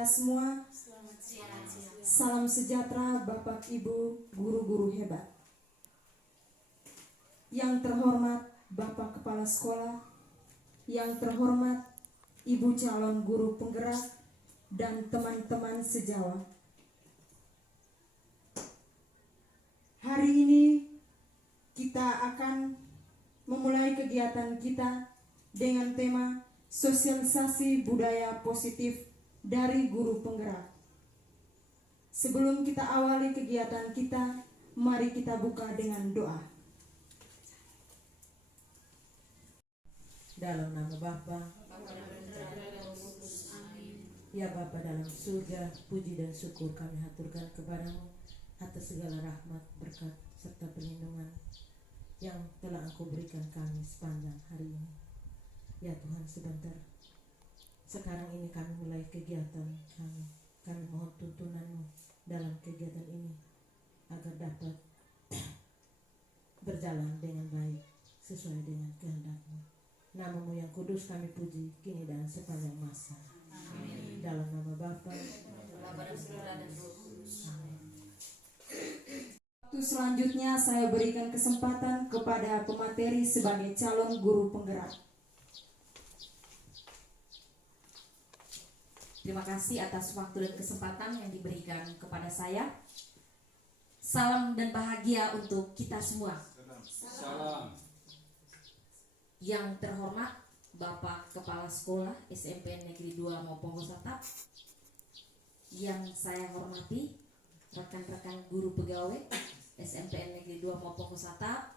kita semua. Salam sejahtera Bapak Ibu guru-guru hebat. Yang terhormat Bapak Kepala Sekolah, yang terhormat Ibu calon guru penggerak dan teman-teman sejawat. Hari ini kita akan memulai kegiatan kita dengan tema sosialisasi budaya positif dari guru penggerak. Sebelum kita awali kegiatan kita, mari kita buka dengan doa. Dalam nama Bapa, ya Bapa dalam surga, puji dan syukur kami haturkan kepadamu atas segala rahmat, berkat, serta perlindungan yang telah Engkau berikan kami sepanjang hari ini. Ya Tuhan, sebentar sekarang ini kami mulai kegiatan kami. Kami mohon tuntunan-Mu dalam kegiatan ini agar dapat berjalan dengan baik sesuai dengan kehendak-Mu. Nama-Mu yang kudus kami puji kini dan sepanjang masa. Amin. Dalam nama Bapa, Bapa dan Putra dan Roh Kudus. Amin. Waktu selanjutnya saya berikan kesempatan kepada pemateri sebagai calon guru penggerak. Terima kasih atas waktu dan kesempatan yang diberikan kepada saya. Salam dan bahagia untuk kita semua. Salam. Yang terhormat Bapak Kepala Sekolah SMPN Negeri 2 Moponggo Satap, yang saya hormati rekan-rekan guru pegawai SMPN Negeri 2 Moponggo Satap.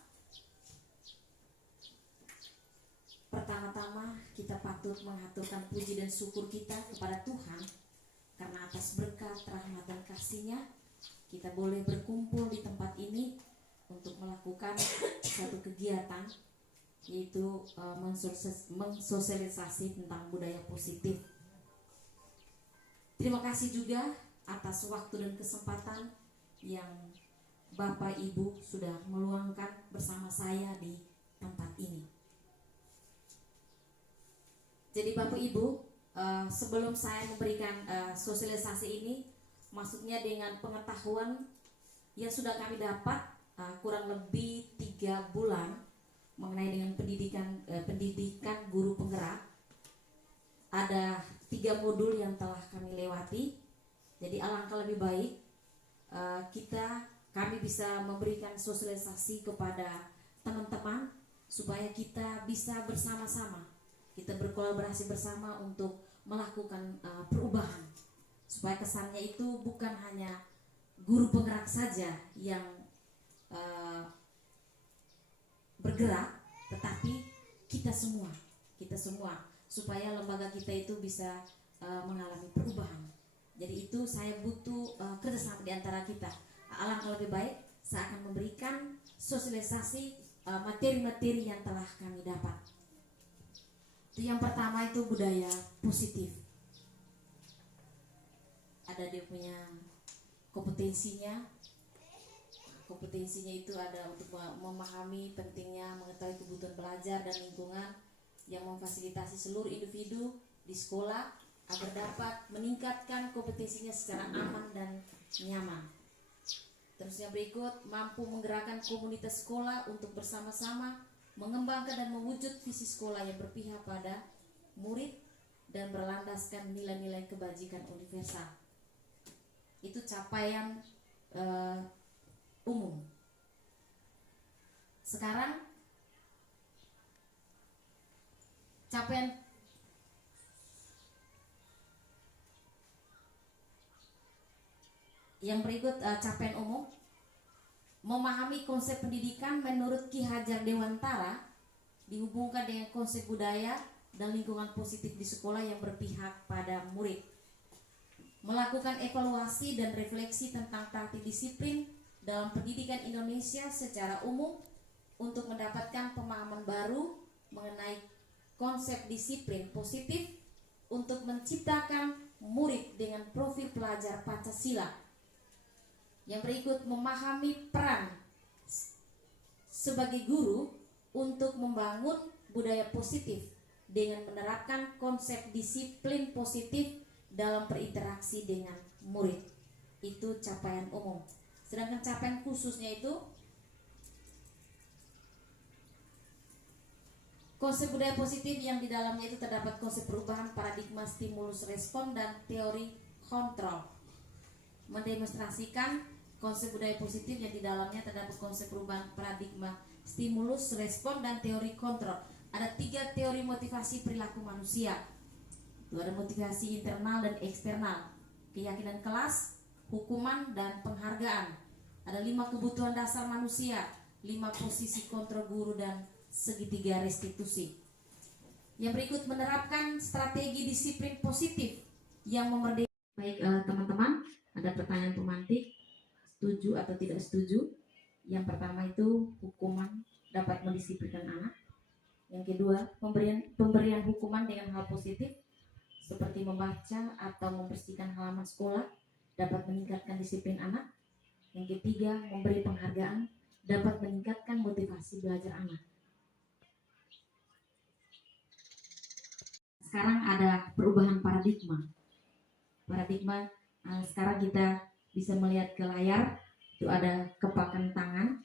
Pertama-tama kita patut mengaturkan puji dan syukur kita kepada Tuhan karena atas berkat, rahmat dan kasih-Nya kita boleh berkumpul di tempat ini untuk melakukan satu kegiatan, yaitu mensosialisasi tentang budaya positif. Terima kasih juga atas waktu dan kesempatan yang Bapak Ibu sudah meluangkan bersama saya di tempat ini. Jadi Bapak Ibu, sebelum saya memberikan sosialisasi ini, maksudnya dengan pengetahuan yang sudah kami dapat kurang lebih 3 bulan mengenai dengan pendidikan guru penggerak. Ada 3 modul yang telah kami lewati. Jadi alangkah lebih baik kami bisa memberikan sosialisasi kepada teman-teman supaya kita bisa bersama-sama, kita berkolaborasi bersama untuk melakukan perubahan, supaya kesannya itu bukan hanya guru penggerak saja yang bergerak, tetapi kita semua, supaya lembaga kita itu bisa mengalami perubahan. Jadi itu saya butuh kerjasama di antara kita. Alangkah lebih baik saya akan memberikan sosialisasi materi-materi yang telah kami dapat. Yang pertama itu budaya positif. Ada dia punya kompetensinya. Kompetensinya itu ada untuk memahami pentingnya mengetahui kebutuhan belajar dan lingkungan yang memfasilitasi seluruh individu di sekolah agar dapat meningkatkan kompetensinya secara aman dan nyaman. Terus yang berikut, mampu menggerakkan komunitas sekolah untuk bersama-sama mengembangkan dan mewujud visi sekolah yang berpihak pada murid dan berlandaskan nilai-nilai kebajikan universal. Itu capaian umum. Sekarang capaian yang berikut, capaian umum. Memahami konsep pendidikan menurut Ki Hajar Dewantara dihubungkan dengan konsep budaya dan lingkungan positif di sekolah yang berpihak pada murid. Melakukan evaluasi dan refleksi tentang praktik disiplin dalam pendidikan Indonesia secara umum untuk mendapatkan pemahaman baru mengenai konsep disiplin positif untuk menciptakan murid dengan profil pelajar Pancasila. Yang berikut, memahami peran sebagai guru untuk membangun budaya positif dengan menerapkan konsep disiplin positif dalam berinteraksi dengan murid. Itu capaian umum. Sedangkan capaian khususnya itu konsep budaya positif yang di dalamnya itu terdapat konsep perubahan paradigma stimulus respon dan teori kontrol. Mendemonstrasikan konsep budaya positif yang di dalamnya terdapat konsep perubahan paradigma stimulus respon dan teori kontrol. Ada 3 teori motivasi perilaku manusia. Itu ada motivasi internal dan eksternal, keyakinan kelas, hukuman, dan penghargaan. Ada 5 kebutuhan dasar manusia, 5 posisi kontrol guru, dan segitiga restitusi. Yang berikut menerapkan strategi disiplin positif yang memerdekakan. Baik teman-teman, ada pertanyaan pemantik, setuju atau tidak setuju? Yang pertama itu hukuman dapat mendisiplinkan anak. Yang kedua, pemberian hukuman dengan hal positif seperti membaca atau membersihkan halaman sekolah dapat meningkatkan disiplin anak. Yang ketiga, memberi penghargaan dapat meningkatkan motivasi belajar anak. Sekarang ada perubahan paradigma. Sekarang kita bisa melihat ke layar, itu ada kepalan tangan.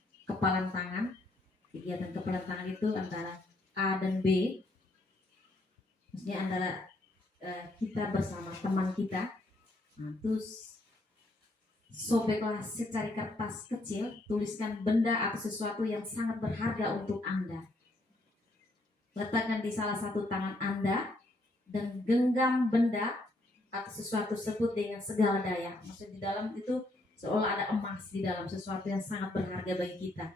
Kegiatan kepalan tangan itu antara A dan B. Maksudnya antara kita bersama teman kita. Nah, terus sobeklah secari kertas kecil, tuliskan benda atau sesuatu yang sangat berharga untuk Anda. Letakkan di salah satu tangan Anda dan genggam benda atau sesuatu tersebut dengan segala daya. Maksudnya di dalam itu seolah ada emas di dalam, sesuatu yang sangat berharga bagi kita.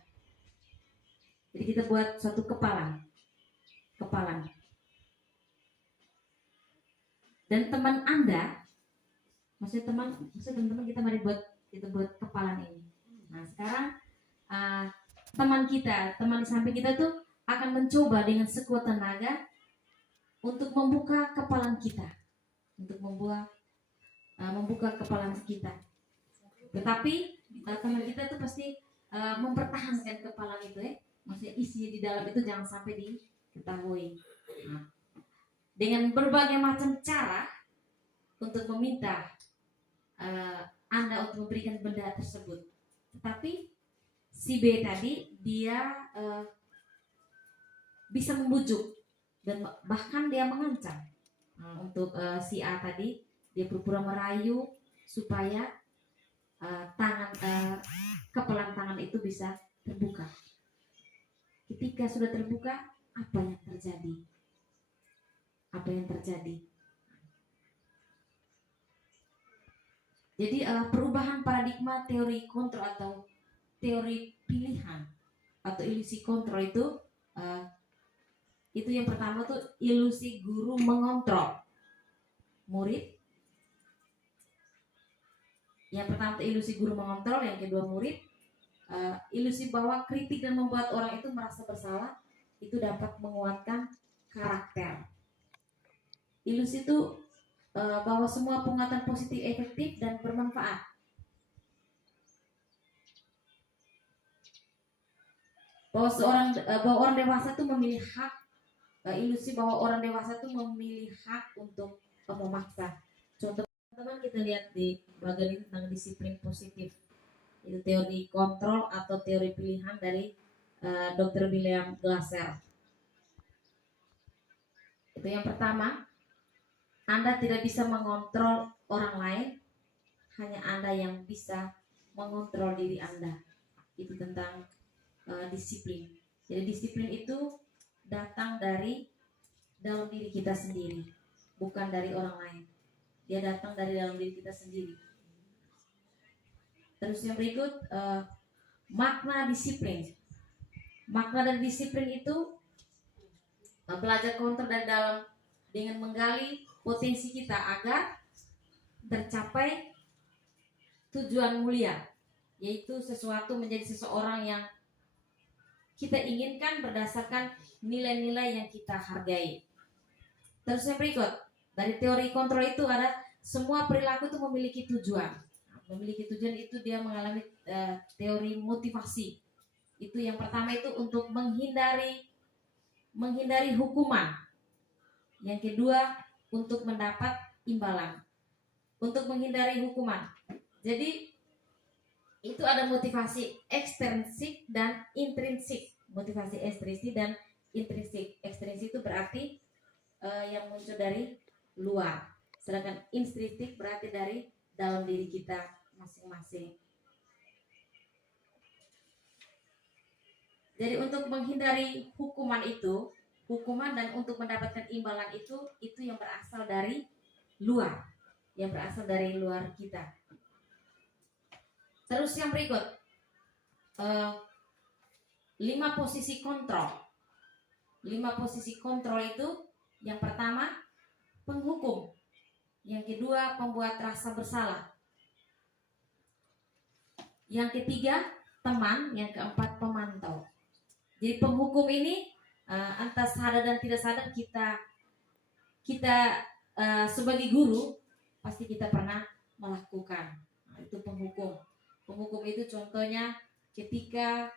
Jadi kita buat suatu kepalan. Dan teman Anda, maksudnya teman-teman kita mari kita buat kepalan ini. Nah sekarang teman di samping kita tuh akan mencoba dengan sekuat tenaga untuk membuka kepalan kita, membuka kepalan kita. Tetapi teman kita tuh pasti mempertahankan kepalan itu ya. Maksudnya isinya di dalam itu jangan sampai diketahui. Nah, dengan berbagai macam cara untuk meminta Anda untuk memberikan benda tersebut. Tetapi si B tadi dia bisa membujuk dan bahkan dia mengancam. Untuk si A tadi dia pura-pura merayu supaya kepalan tangan itu bisa terbuka. Ketika sudah terbuka, apa yang terjadi? Jadi perubahan paradigma teori kontrol atau teori pilihan atau ilusi kontrol itu yang pertama tuh ilusi guru mengontrol murid. Yang pertama tuh ilusi guru mengontrol, yang kedua murid. Ilusi bahwa kritik dan membuat orang itu merasa bersalah itu dapat menguatkan karakter. Ilusi itu bahwa semua penguatan positif efektif dan bermanfaat. Bahwa orang dewasa itu memilih hak. Ilusi bahwa orang dewasa itu memilih hak untuk memaksa. Contoh teman-teman kita lihat di bagian ini tentang disiplin positif. Itu teori kontrol atau teori pilihan dari Dr. William Glasser. Itu yang pertama, Anda tidak bisa mengontrol orang lain, hanya Anda yang bisa mengontrol diri Anda. Itu tentang disiplin. Jadi disiplin itu datang dari dalam diri kita sendiri, bukan dari orang lain. Dia datang dari dalam diri kita sendiri. Terus yang berikut, makna disiplin. Makna dari disiplin itu belajar kontrol dari dalam dengan menggali potensi kita agar tercapai tujuan mulia, yaitu sesuatu menjadi seseorang yang kita inginkan berdasarkan nilai-nilai yang kita hargai. Terus yang berikut, dari teori kontrol itu ada semua perilaku itu memiliki tujuan. Memiliki tujuan itu dia mengalami teori motivasi. Itu yang pertama itu untuk menghindari hukuman. Yang kedua untuk mendapat imbalan. untuk menghindari hukuman. Jadi itu ada motivasi ekstrinsik dan intrinsik. Motivasi ekstrinsik dan intrinsik. Ekstrinsik itu berarti yang muncul dari luar, sedangkan intrinsik berarti dari dalam diri kita masing-masing. Jadi untuk menghindari hukuman dan untuk mendapatkan imbalan itu yang berasal dari luar, kita. Terus yang berikut, 5 posisi kontrol. 5 posisi kontrol itu, yang pertama penghukum, yang kedua pembuat rasa bersalah, yang ketiga teman, yang keempat pemantau. Jadi penghukum ini entah sadar dan tidak sadar kita sebagai guru pasti kita pernah melakukan. Nah, itu penghukum. Penghukum itu contohnya ketika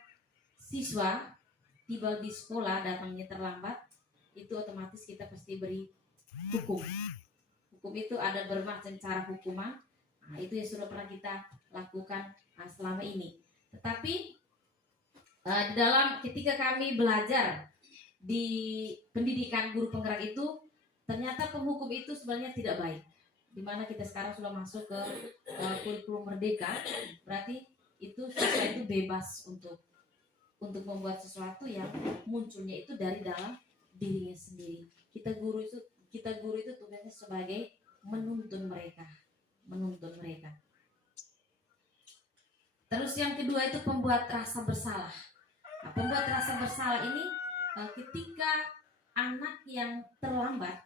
siswa tiba di sekolah datangnya terlambat, itu otomatis kita pasti beri hukum. Hukum itu ada bermacam cara hukuman. Nah, itu yang sudah pernah kita lakukan selama ini. Tetapi di dalam ketika kami belajar di pendidikan guru penggerak itu, ternyata penghukum itu sebenarnya tidak baik. Dimana kita sekarang sudah masuk ke kurikulum merdeka, berarti itu siswa itu bebas untuk membuat sesuatu yang munculnya itu dari dalam dirinya sendiri. Kita guru itu tugasnya sebagai menuntun mereka. Terus yang kedua itu pembuat rasa bersalah. Nah, pembuat rasa bersalah ini ketika anak yang terlambat,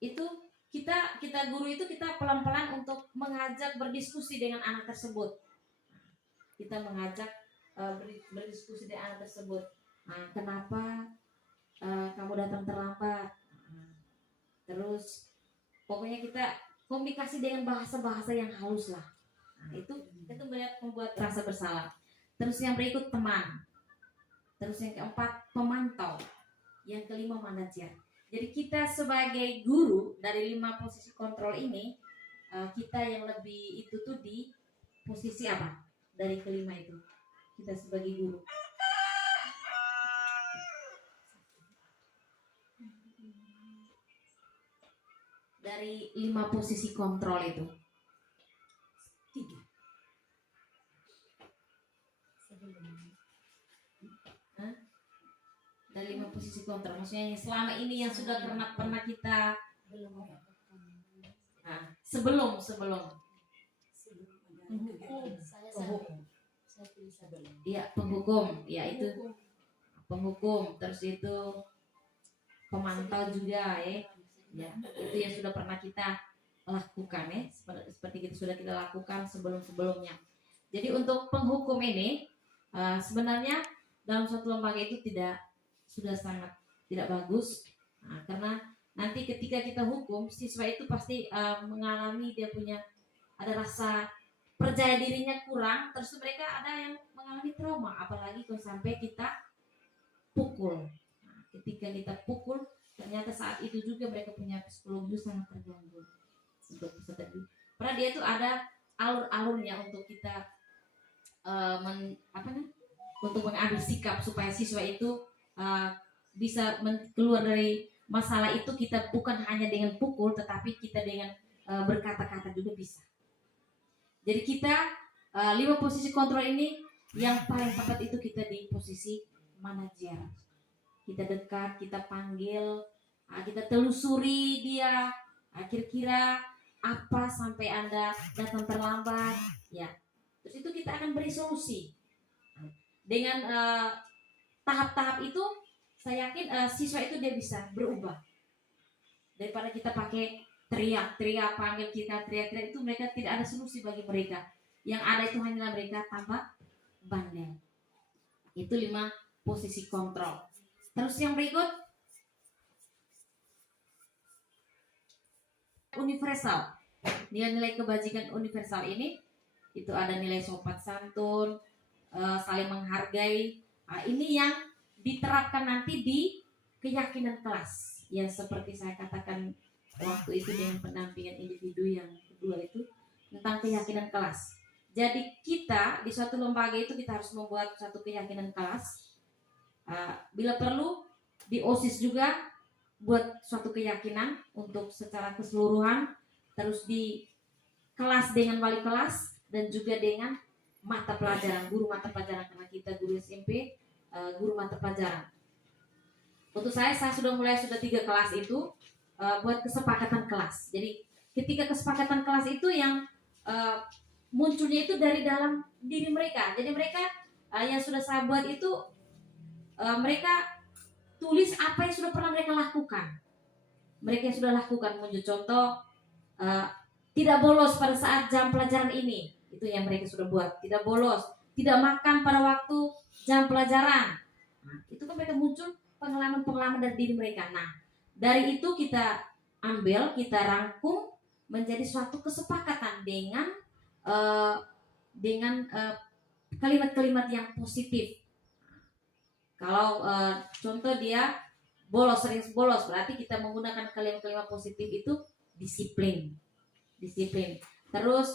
itu kita guru itu kita pelan-pelan untuk mengajak berdiskusi dengan anak tersebut. Kita mengajak berdiskusi dengan anak tersebut. Nah, kenapa kamu datang terlambat? Terus pokoknya kita komunikasi dengan bahasa-bahasa yang halus lah. Nah, itu melihat membuat rasa bersalah. Terus yang berikut teman. Terus yang keempat pemantau. Yang kelima manajer. Jadi kita sebagai guru dari 5 posisi kontrol ini, kita yang lebih itu tuh di posisi apa? Dari kelima itu. Kita sebagai guru. Dari 5 posisi kontrol itu. 3. Dari 5 posisi kontrol, maksudnya selama ini yang sudah pernah kita sebelum penghukum, ya itu penghukum, terus itu pemantau juga ya itu yang sudah pernah kita lakukan seperti itu sudah kita lakukan sebelumnya. Jadi untuk penghukum ini sebenarnya dalam suatu lembaga itu sudah sangat tidak bagus, karena nanti ketika kita hukum siswa itu pasti mengalami dia punya ada rasa percaya dirinya kurang, terus mereka ada yang mengalami trauma, apalagi kalau sampai kita pukul. Ketika kita pukul ternyata saat itu juga mereka punya psikologi sangat terganggu untuk peserta didik. Karena dia itu ada alur-alurnya untuk kita untuk mengambil sikap supaya siswa itu bisa keluar dari masalah itu. Kita bukan hanya dengan pukul, tetapi kita dengan berkata-kata juga bisa. Jadi kita 5 posisi kontrol ini yang paling tepat itu kita di posisi manajer. Kita dekat, kita panggil, kita telusuri dia, kira-kira apa sampai Anda datang terlambat, ya. Terus itu kita akan beri solusi. Dengan tahap-tahap itu, saya yakin siswa itu dia bisa berubah. Daripada kita pakai teriak-teriak, panggil kita teriak-teriak, itu mereka tidak ada solusi bagi mereka. Yang ada itu hanya mereka tambah bandel. Itu 5 posisi kontrol. Terus yang berikut universal. Nilai-nilai kebajikan universal ini itu ada nilai sopan santun, saling menghargai. Ini yang diterapkan nanti di keyakinan kelas. Yang seperti saya katakan waktu itu dengan pendampingan individu yang kedua itu tentang keyakinan kelas. Jadi kita di suatu lembaga itu kita harus membuat suatu keyakinan kelas. Bila perlu di OSIS juga buat suatu keyakinan untuk secara keseluruhan, terus di kelas dengan wali kelas dan juga dengan mata pelajaran, guru mata pelajaran, karena kita guru SMP, guru mata pelajaran. Untuk saya sudah 3 kelas itu buat kesepakatan kelas. Jadi ketika kesepakatan kelas itu yang munculnya itu dari dalam diri mereka. Jadi mereka yang sudah saya buat itu mereka tulis apa yang sudah pernah mereka lakukan. Mereka yang sudah lakukan, muncul contoh tidak bolos pada saat jam pelajaran ini. Itu yang mereka sudah buat. Tidak bolos, tidak makan pada waktu jam pelajaran. Nah, itu kan mereka muncul pengalaman-pengalaman dari diri mereka. Nah, dari itu kita ambil, kita rangkum menjadi suatu kesepakatan dengan kalimat-kalimat yang positif. Kalau contoh dia bolos, sering bolos, berarti kita menggunakan kalimat-kalimat positif itu disiplin. Terus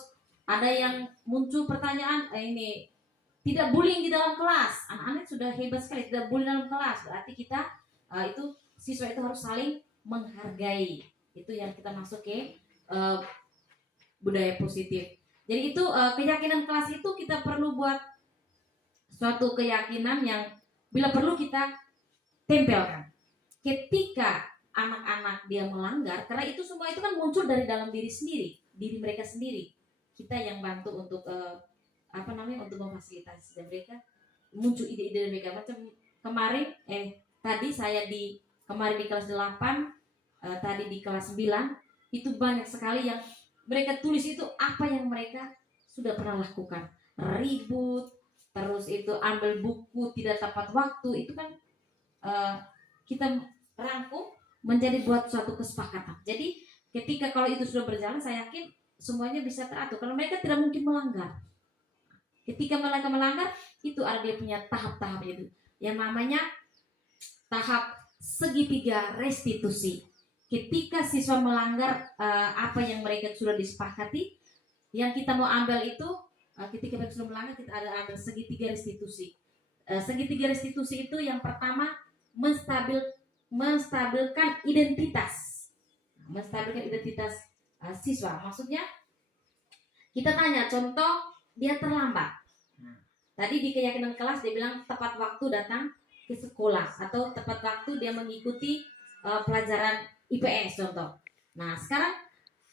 ada yang muncul pertanyaan, ini tidak bullying di dalam kelas. Anak-anak sudah hebat sekali, tidak bullying dalam kelas. Berarti kita itu siswa itu harus saling menghargai. Itu yang kita masuk ke budaya positif. Jadi itu keyakinan kelas itu kita perlu buat suatu keyakinan yang bila perlu kita tempelkan. Ketika anak-anak dia melanggar, karena itu semua itu kan muncul dari dalam diri sendiri, diri mereka sendiri. Kita yang bantu untuk untuk memfasilitasi dan mereka muncul ide-ide mereka. Macam kemarin tadi saya kemarin di kelas 8, tadi di kelas 9 itu banyak sekali yang mereka tulis itu apa yang mereka sudah pernah lakukan. Ribut, terus itu ambil buku tidak tepat waktu, itu kan kita rangkum menjadi buat suatu kesepakatan. Jadi ketika kalau itu sudah berjalan, saya yakin semuanya bisa teratur. Kalau mereka tidak mungkin melanggar. Ketika mereka melanggar, itu ada dia punya tahap-tahapnya itu. Yang namanya tahap segitiga restitusi. Ketika siswa melanggar apa yang mereka sudah disepakati, yang kita mau ambil itu ketika mereka sudah melanggar, kita ada ambil segitiga restitusi. Segitiga restitusi itu yang pertama menstabilkan identitas. Menstabilkan identitas siswa. Maksudnya kita tanya, contoh dia terlambat. Tadi di keyakinan kelas dia bilang tepat waktu datang ke sekolah atau tepat waktu dia mengikuti pelajaran IPS contoh. Nah sekarang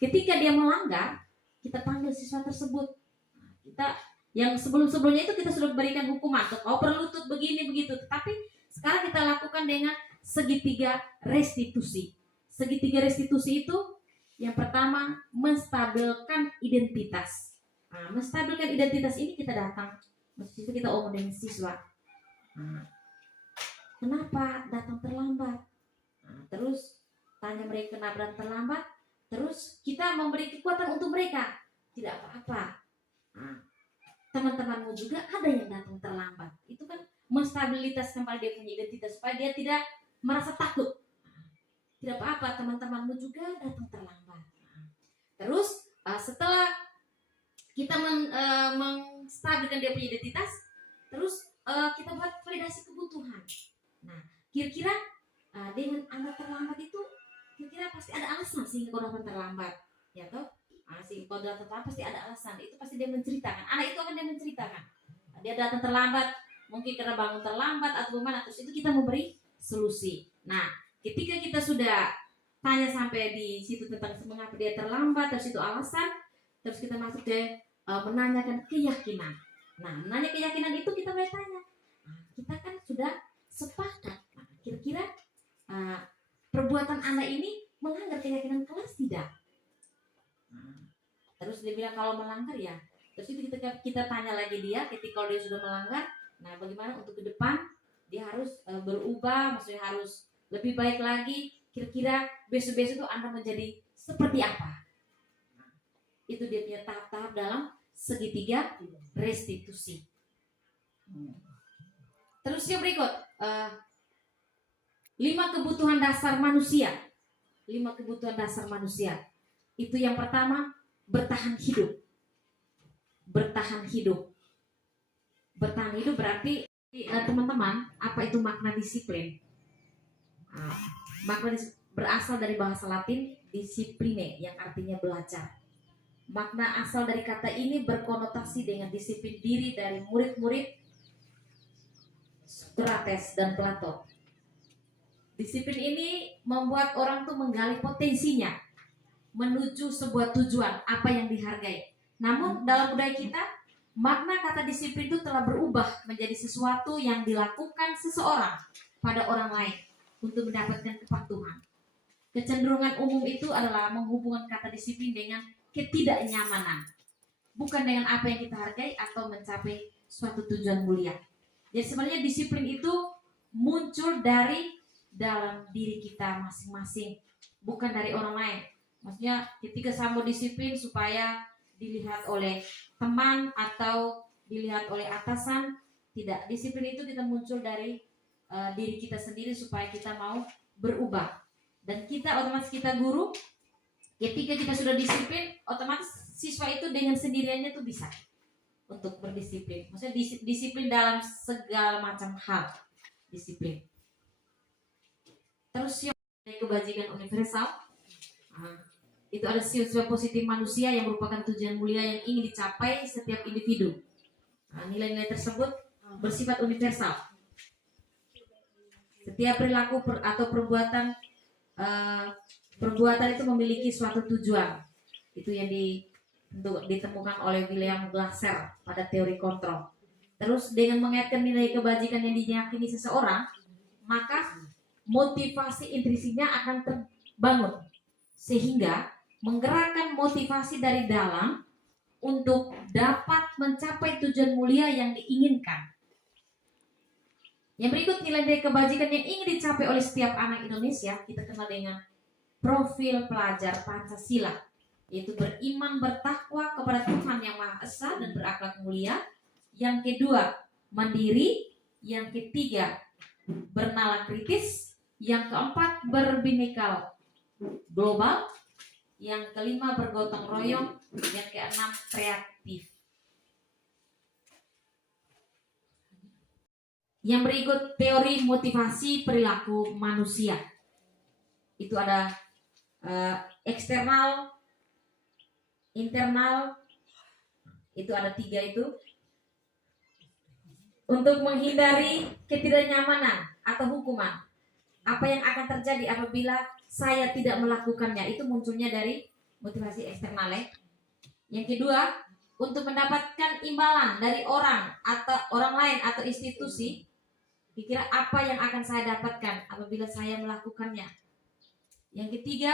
ketika dia melanggar, kita panggil siswa tersebut. Kita yang sebelum-sebelumnya itu kita sudah berikan hukuman, kau berlutut begini begitu. Tapi sekarang kita lakukan dengan segitiga restitusi. Segitiga restitusi itu yang pertama menstabilkan identitas. Nah, menstabilkan identitas ini kita datang, maksudnya kita omong dengan siswa. Kenapa datang terlambat? Terus tanya mereka kenapa terlambat. Terus kita memberi kekuatan untuk mereka. Tidak apa-apa. Teman-temanmu juga ada yang datang terlambat. Itu kan menstabilitas kembali dia punya identitas supaya dia tidak merasa takut. Tidak apa-apa, teman-temanmu juga datang terlambat. Terus setelah kita menstabilkan dia punya identitas, terus kita buat validasi kebutuhan. Nah, kira-kira dengan anak terlambat itu, kira-kira pasti ada alasan sehingga kau datang terlambat, ya toh? Si kau datang terlambat pasti ada alasan. Itu pasti dia menceritakan. Anak itu akan dia menceritakan. Dia datang terlambat, mungkin karena bangun terlambat atau bagaimana. Terus itu kita memberi solusi. Nah, ketika kita sudah tanya sampai di situ tentang mengapa dia terlambat, terus itu alasan, terus kita masuk ke menanyakan keyakinan. Nah, menanya keyakinan itu kita mulai tanya. Nah, kita kan sudah sepakat. Nah, kira-kira perbuatan anak ini melanggar keyakinan kelas tidak? Terus dia bilang kalau melanggar ya. Terus itu kita tanya lagi dia, ketika dia sudah melanggar, nah bagaimana untuk ke depan dia harus berubah, maksudnya harus lebih baik lagi. Kira-kira besok-besok itu Anda menjadi seperti apa? Itu dia punya tahap-tahap dalam segitiga restitusi. Terus yang berikut 5 kebutuhan dasar manusia. 5 kebutuhan dasar manusia. Itu yang pertama, bertahan hidup. Bertahan hidup. Bertahan hidup berarti teman-teman, apa itu makna disiplin? Makna berasal dari bahasa Latin discipline yang artinya belajar. Makna asal dari kata ini berkonotasi dengan disiplin diri dari murid-murid Socrates dan Plato. Disiplin ini membuat orang tuh menggali potensinya menuju sebuah tujuan apa yang dihargai. Namun dalam budaya kita, makna kata disiplin itu telah berubah menjadi sesuatu yang dilakukan seseorang pada orang lain untuk mendapatkan kepatuhan. Kecenderungan umum itu adalah menghubungkan kata disiplin dengan ketidaknyamanan, bukan dengan apa yang kita hargai atau mencapai suatu tujuan mulia. Jadi sebenarnya disiplin itu muncul dari dalam diri kita masing-masing, bukan dari orang lain. Maksudnya ketika saya mau disiplin supaya dilihat oleh teman atau dilihat oleh atasan, tidak. Disiplin itu kita muncul dari diri kita sendiri supaya kita mau berubah. Dan kita otomatis kita guru, ketika kita sudah disiplin, otomatis siswa itu dengan sendiriannya tuh bisa untuk berdisiplin. Maksudnya disiplin dalam segala macam hal, disiplin. Terus yang kebajikan universal, itu ada sifat positif manusia yang merupakan tujuan mulia yang ingin dicapai setiap individu. Nilai-nilai tersebut bersifat universal. Setiap perilaku atau perbuatan itu memiliki suatu tujuan. Itu yang ditemukan oleh William Glasser pada teori kontrol. Terus dengan mengaitkan nilai kebajikan yang diyakini seseorang, maka motivasi intrinsiknya akan terbangun sehingga menggerakkan motivasi dari dalam untuk dapat mencapai tujuan mulia yang diinginkan. Yang berikut nilai-nilai kebajikan yang ingin dicapai oleh setiap anak Indonesia kita kenal dengan profil pelajar Pancasila, yaitu beriman bertakwa kepada Tuhan Yang Maha Esa dan berakhlak mulia. Yang kedua, mandiri. Yang ketiga, bernalar kritis. Yang keempat, berbineka global. Yang kelima, bergotong royong. Yang keenam, kreatif. Yang berikut teori motivasi perilaku manusia. Itu ada eksternal, internal, itu ada 3 itu. Untuk menghindari ketidaknyamanan atau hukuman, apa yang akan terjadi apabila saya tidak melakukannya, itu munculnya dari motivasi eksternal ya. Yang kedua, untuk mendapatkan imbalan dari orang atau orang lain atau institusi, kira-kira apa yang akan saya dapatkan apabila saya melakukannya. Yang ketiga,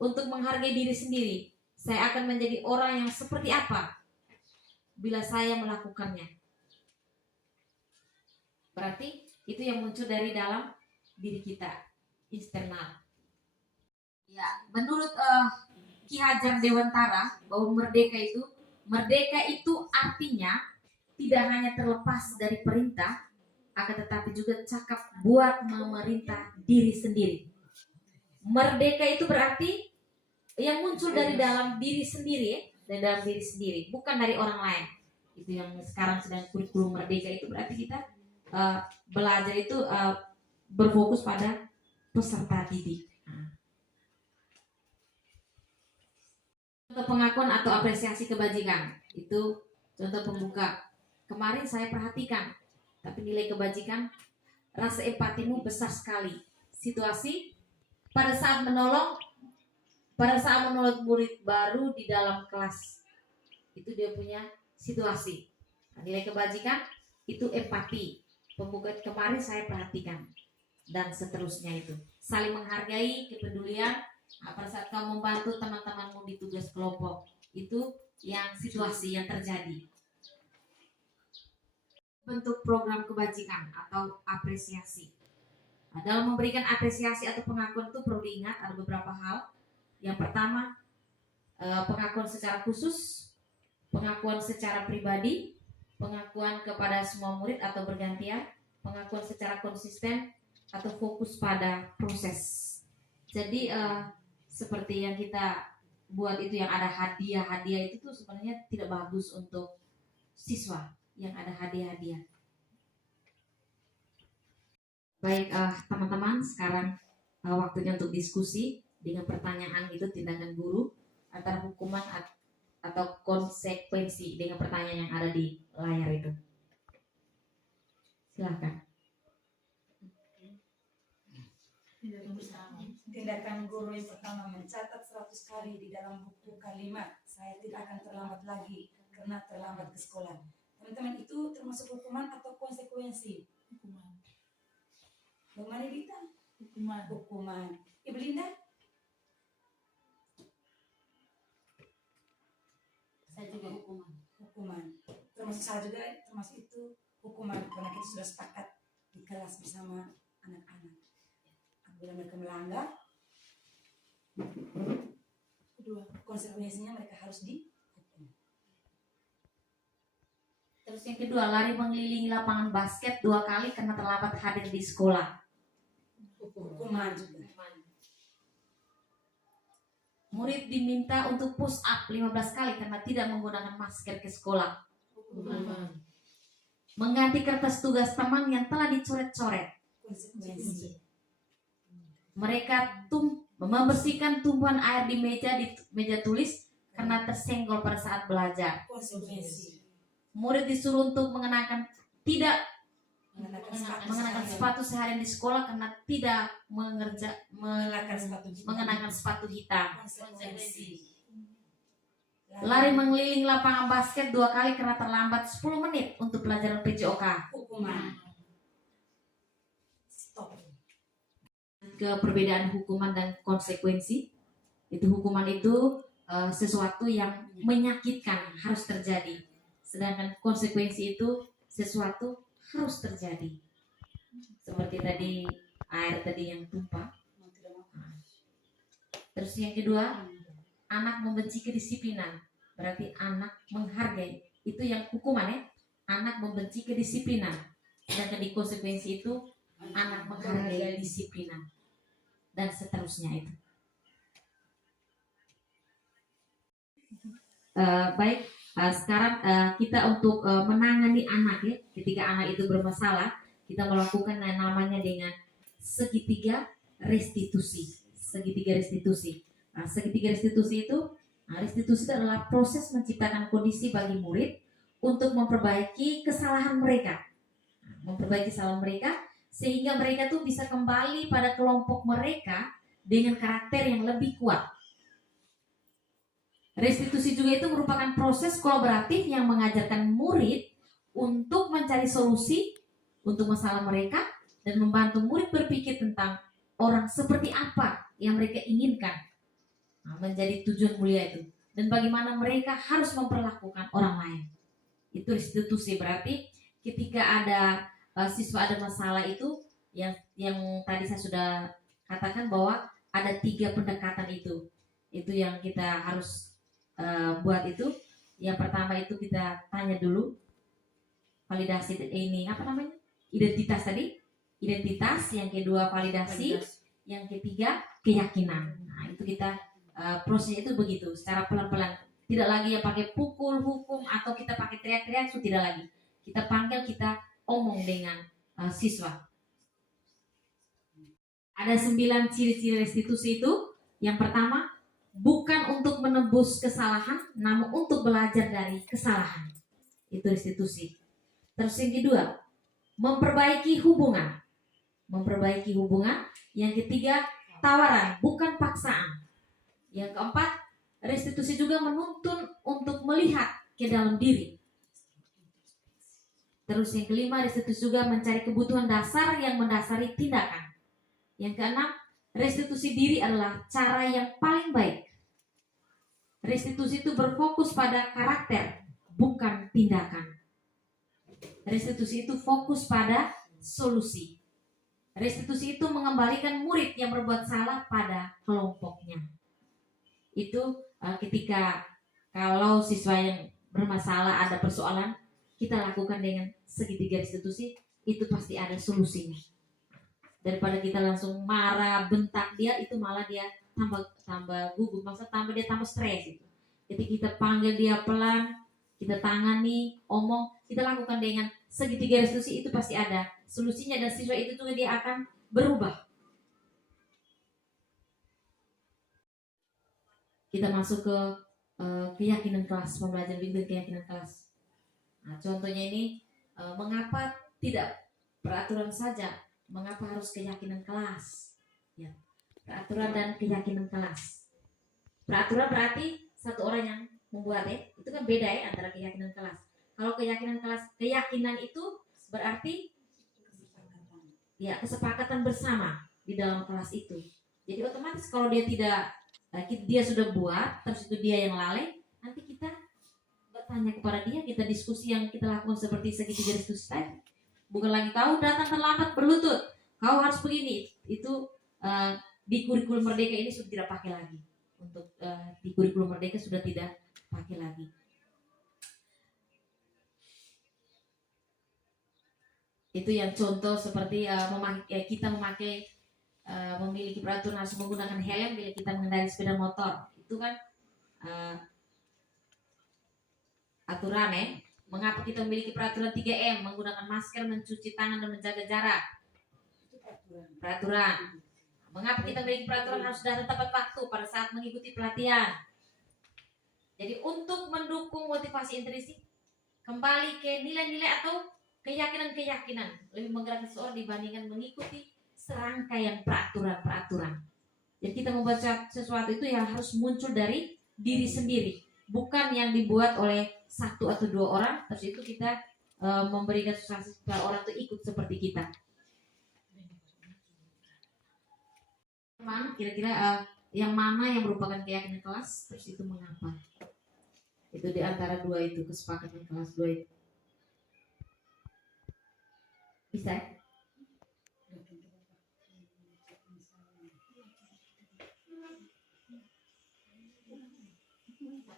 untuk menghargai diri sendiri, saya akan menjadi orang yang seperti apa bila saya melakukannya. Berarti itu yang muncul dari dalam diri kita, eksternal. Ya, menurut Ki Hajar Dewantara bahwa merdeka itu artinya tidak hanya terlepas dari perintah, akan tetapi juga cakap buat memerintah diri sendiri. Merdeka itu berarti yang muncul dari dalam diri sendiri, dari dalam diri sendiri, bukan dari orang lain. Itu yang sekarang sedang kurikulum merdeka itu berarti kita belajar itu berfokus pada peserta didik. Contoh pengakuan atau apresiasi kebajikan itu contoh pembuka. Kemarin saya perhatikan, tapi nilai kebajikan, rasa empatimu besar sekali. Situasi pada saat menolong murid baru di dalam kelas, itu dia punya situasi. Nilai kebajikan itu empati. Pembuka kemarin saya perhatikan, dan seterusnya itu saling menghargai, kepedulian. Pada saat kamu membantu teman-temanmu di tugas kelompok, itu yang situasi yang terjadi. Bentuk program kebajikan atau apresiasi. Dalam memberikan apresiasi atau pengakuan itu perlu diingat ada beberapa hal. Yang pertama, pengakuan secara khusus, pengakuan secara pribadi, pengakuan kepada semua murid atau bergantian, pengakuan secara konsisten, atau fokus pada proses. Jadi seperti yang kita buat itu yang ada hadiah itu tuh sebenarnya tidak bagus untuk siswa yang ada hadiah. Baik teman-teman, sekarang waktunya untuk diskusi dengan pertanyaan itu tindakan guru antara hukuman atau konsekuensi dengan pertanyaan yang ada di layar itu. Silakan. Tindakan guru yang pertama, mencatat 100 kali di dalam buku kalimat saya tidak akan terlambat lagi karena terlambat ke sekolah. Teman-teman, itu termasuk hukuman atau konsekuensi? Hukuman. Bagaimana Dita? Hukuman. Hukuman. Ibu Linda? Saya juga hukuman. Hukuman. Termasuk saya juga, termasuk itu hukuman karena kita sudah sepakat di kelas bersama anak-anak. Apabila mereka melanggar, Kedua. konsekuensinya mereka harus dihukum. Terus yang kedua, lari mengelilingi lapangan basket 2 kali karena terlambat hadir di sekolah. Hukuman juga. Murid diminta untuk push up 15 kali karena tidak menggunakan masker ke sekolah. Hukuman. Mengganti kertas tugas teman yang telah dicoret-coret. Konsekuensi. Mereka membersihkan tumpuan air di meja tulis karena tersenggol pada saat belajar. Konsekuensi. Murid disuruh untuk mengenakan sepatu seharian di sekolah karena tidak mengenakan sepatu hitam. Konsekuensi. Lari mengelilingi lapangan basket 2 kali karena terlambat 10 menit untuk pelajaran PJOK. Hukuman. Stop. Ke perbedaan hukuman dan konsekuensi. Itu hukuman itu sesuatu yang menyakitkan harus terjadi, sedangkan konsekuensi itu sesuatu harus terjadi. Seperti tadi air tadi yang tumpah. Terus yang kedua, anak membenci kedisiplinan, berarti anak menghargai. Itu yang hukuman ya, anak membenci kedisiplinan. Sedangkan di konsekuensi itu anak menghargai disiplinan. Dan seterusnya itu. Baik, sekarang kita untuk menangani anak ya, ketika anak itu bermasalah, kita melakukan yang namanya dengan segitiga restitusi. Segitiga restitusi. Segitiga restitusi itu adalah proses menciptakan kondisi bagi murid untuk memperbaiki kesalahan mereka, sehingga mereka tuh bisa kembali pada kelompok mereka dengan karakter yang lebih kuat. Restitusi juga itu merupakan proses kolaboratif yang mengajarkan murid untuk mencari solusi untuk masalah mereka dan membantu murid berpikir tentang orang seperti apa yang mereka inginkan menjadi tujuan mulia itu, dan bagaimana mereka harus memperlakukan orang lain. Itu restitusi, berarti ketika ada siswa ada masalah itu yang tadi saya sudah katakan bahwa ada 3 pendekatan itu yang kita harus buat itu. Yang pertama itu kita tanya dulu validasi ini apa namanya, identitas tadi, yang kedua validasi, yang ketiga keyakinan. Nah itu kita prosesnya itu begitu secara pelan-pelan, tidak lagi ya pakai pukul, hukum, atau kita pakai teriak-teriak, itu tidak lagi. Kita panggil, kita omong dengan siswa. Ada 9 ciri-ciri restitusi itu. Yang pertama, bukan untuk menebus kesalahan, namun untuk belajar dari kesalahan. Itu restitusi. Terus yang kedua, memperbaiki hubungan. Yang ketiga, tawaran, bukan paksaan. Yang keempat, restitusi juga menuntun untuk melihat ke dalam diri. Terus yang kelima, restitusi juga mencari kebutuhan dasar yang mendasari tindakan. Yang keenam, restitusi diri adalah cara yang paling baik. Restitusi itu berfokus pada karakter, bukan tindakan. Restitusi itu fokus pada solusi. Restitusi itu mengembalikan murid yang berbuat salah pada kelompoknya. Itu ketika kalau siswa yang bermasalah ada persoalan, kita lakukan dengan segitiga restitusi, itu pasti ada solusinya. Daripada kita langsung marah, bentak dia, itu malah dia tambah gugup, maksudnya dia tambah stres gitu. Jadi kita panggil dia pelan, kita tangani, omong, kita lakukan dengan segitiga restitusi, itu pasti ada solusinya dan siswa itu juga dia akan berubah. Kita masuk ke keyakinan kelas, pembelajaran bimbingan keyakinan kelas. Nah, contohnya ini mengapa tidak peraturan saja, mengapa harus keyakinan kelas? Ya, peraturan dan keyakinan kelas. Peraturan berarti satu orang yang membuat, ya, itu kan beda ya antara keyakinan kelas. Kalau keyakinan kelas, keyakinan itu berarti ya kesepakatan bersama di dalam kelas itu. Jadi otomatis kalau dia sudah buat, terus itu dia yang lalai, nanti kita bertanya kepada dia, kita diskusi yang kita lakukan seperti segitiga diskusi tadi. Bukan lagi kau datang terlambat berlutut, kau harus begini. Itu di kurikulum Merdeka ini sudah tidak pakai lagi. Untuk di kurikulum Merdeka sudah tidak pakai lagi. Itu yang contoh seperti kita memiliki peraturan harus menggunakan helm bila kita mengendarai sepeda motor. Itu kan aturan ya. Mengapa kita memiliki peraturan 3M, menggunakan masker, mencuci tangan dan menjaga jarak? Peraturan. Mengapa kita memiliki peraturan harus datang tepat waktu pada saat mengikuti pelatihan? Jadi untuk mendukung motivasi intrinsik, kembali ke nilai-nilai atau keyakinan-keyakinan, lebih menggerakkan seseorang dibandingkan mengikuti serangkaian peraturan-peraturan. Jadi kita membuat sesuatu itu yang harus muncul dari diri sendiri, bukan yang dibuat oleh satu atau dua orang, terus itu kita memberikan sesuatu supaya orang itu ikut seperti kita. Kira-kira yang mana yang merupakan keyakinan kelas, terus itu mengapa? Itu di antara dua itu, kesepakatan kelas dua itu. Bisa?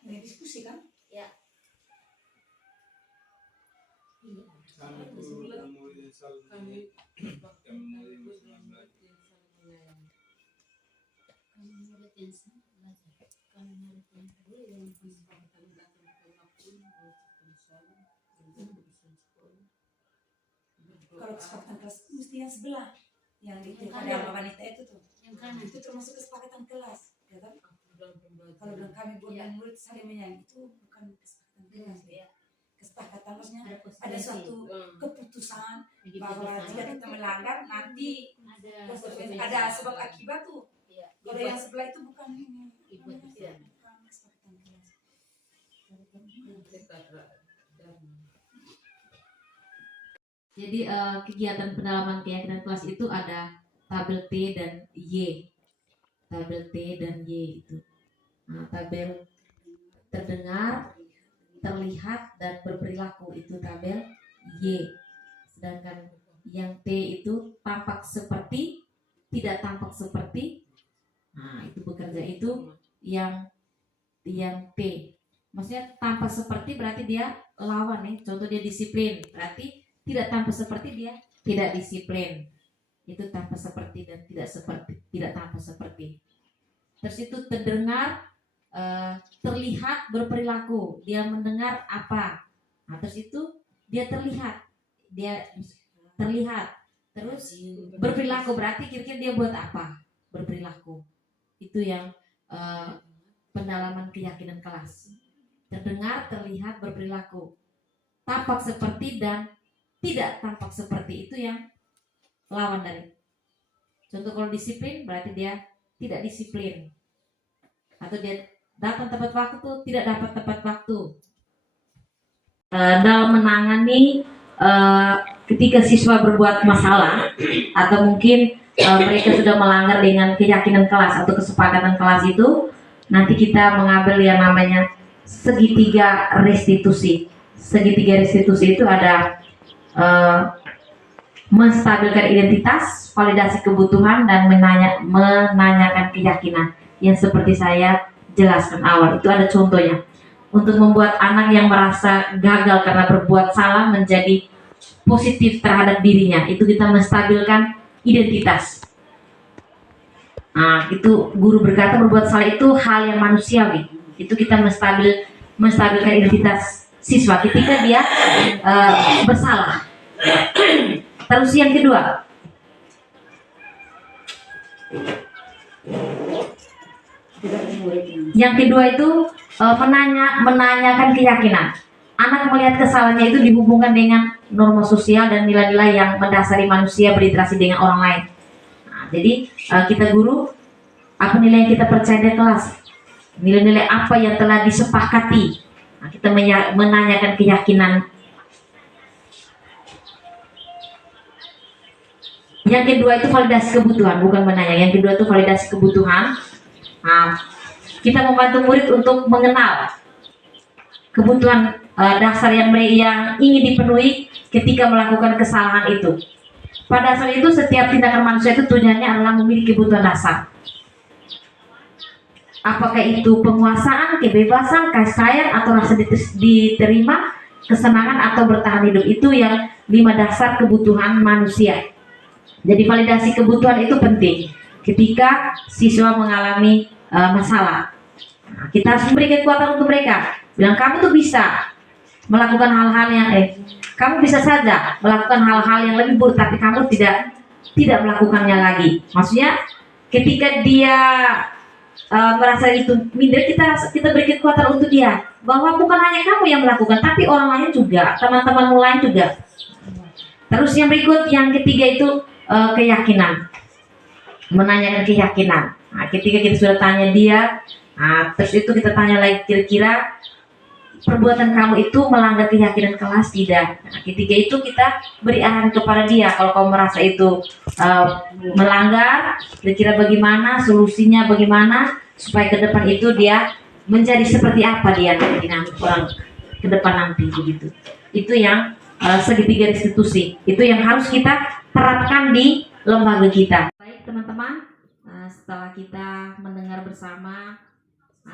Ini diskusi kan? Ya. Kalau kesepakatan kelas mesti yang sebelah, yang di ada wanita itu tuh, itu termasuk kesepakatan kelas, ya kan? Kalau bilang kami guru dan murid saling menyayangi, itu bukan kesepakatan kelas, ya. Kesepakatan maksudnya ada suatu keputusan bahwa jika kita melanggar nanti ada sebab akibat tuh. Kalau yang sebelah itu bukan bukan kesepakatan kelas. Jadi kegiatan pendalaman keyakinan kelas itu ada tabel T dan Y. Tabel T dan Y itu. Nah, tabel terdengar, terlihat dan berperilaku itu tabel Y. Sedangkan yang T itu tampak seperti, tidak tampak seperti. Nah, itu bekerja itu yang T. Maksudnya tampak seperti berarti dia lawan nih. Contoh dia disiplin, berarti tidak tampak seperti dia tidak disiplin. Itu tampak seperti dan tidak tampak seperti. Terus itu terdengar, terlihat, berperilaku. Dia mendengar apa? Nah, terus itu dia terlihat. Terus berperilaku berarti kira-kira dia buat apa? Berperilaku. Itu yang pendalaman keyakinan kelas. Terdengar, terlihat, berperilaku. Tampak seperti dan tidak tampak seperti, itu yang lawan dari. Contoh kalau disiplin berarti dia tidak disiplin. Atau dia datang tepat waktu, tidak dapat tepat waktu. Dalam menangani ketika siswa berbuat masalah atau mungkin mereka sudah melanggar dengan keyakinan kelas atau kesepakatan kelas itu, nanti kita mengambil yang namanya segitiga restitusi. Segitiga restitusi itu ada menstabilkan identitas, validasi kebutuhan, dan menanyakan keyakinan yang seperti saya jelaskan awal. Itu ada contohnya untuk membuat anak yang merasa gagal karena berbuat salah menjadi positif terhadap dirinya. Itu kita menstabilkan identitas. Nah, itu guru berkata berbuat salah itu hal yang manusiawi. Itu kita menstabilkan identitas siswa ketika dia bersalah. Terus yang kedua, itu menanyakan keyakinan. Anak melihat kesalahannya itu dihubungkan dengan norma sosial dan nilai-nilai yang mendasari manusia berinteraksi dengan orang lain. Nah, jadi kita guru, apa nilai yang kita percaya di kelas, nilai-nilai apa yang telah disepakati. Nah, kita menanyakan keyakinan. Yang kedua itu validasi kebutuhan, bukan menanya. Yang kedua itu validasi kebutuhan. Nah, kita membantu murid untuk mengenal kebutuhan dasar yang ingin dipenuhi ketika melakukan kesalahan itu. Pada dasar itu setiap tindakan manusia itu tujuannya adalah memiliki kebutuhan dasar. Apakah itu penguasaan, kebebasan, kasih sayang, atau rasa diterima, kesenangan, atau bertahan hidup. Itu yang 5 dasar kebutuhan manusia. Jadi validasi kebutuhan itu penting ketika siswa mengalami masalah. Nah, kita harus memberi kekuatan untuk mereka. Bilang kamu tuh bisa melakukan hal-hal yang kamu bisa saja melakukan hal-hal yang lebih buruk, tapi kamu tidak melakukannya lagi. Maksudnya ketika dia merasa itu minder, kita beri kekuatan untuk dia bahwa bukan hanya kamu yang melakukan, tapi orang lain juga, teman-temanmu lain juga. Terus yang berikut, yang ketiga itu keyakinan, menanyakan keyakinan. Nah, ketika kita sudah tanya dia, terus itu kita tanya lagi, kira-kira perbuatan kamu itu melanggar keyakinan kelas tidak? Nah, ketika itu kita beri arahan kepada dia, kalau kamu merasa itu melanggar, kira-kira bagaimana solusinya, bagaimana supaya ke depan itu dia menjadi seperti apa dia nanti orang ke depan nanti begitu. Itu yang segitiga restitusi, itu yang harus kita terapkan di lembaga kita. Baik teman-teman, setelah kita mendengar bersama,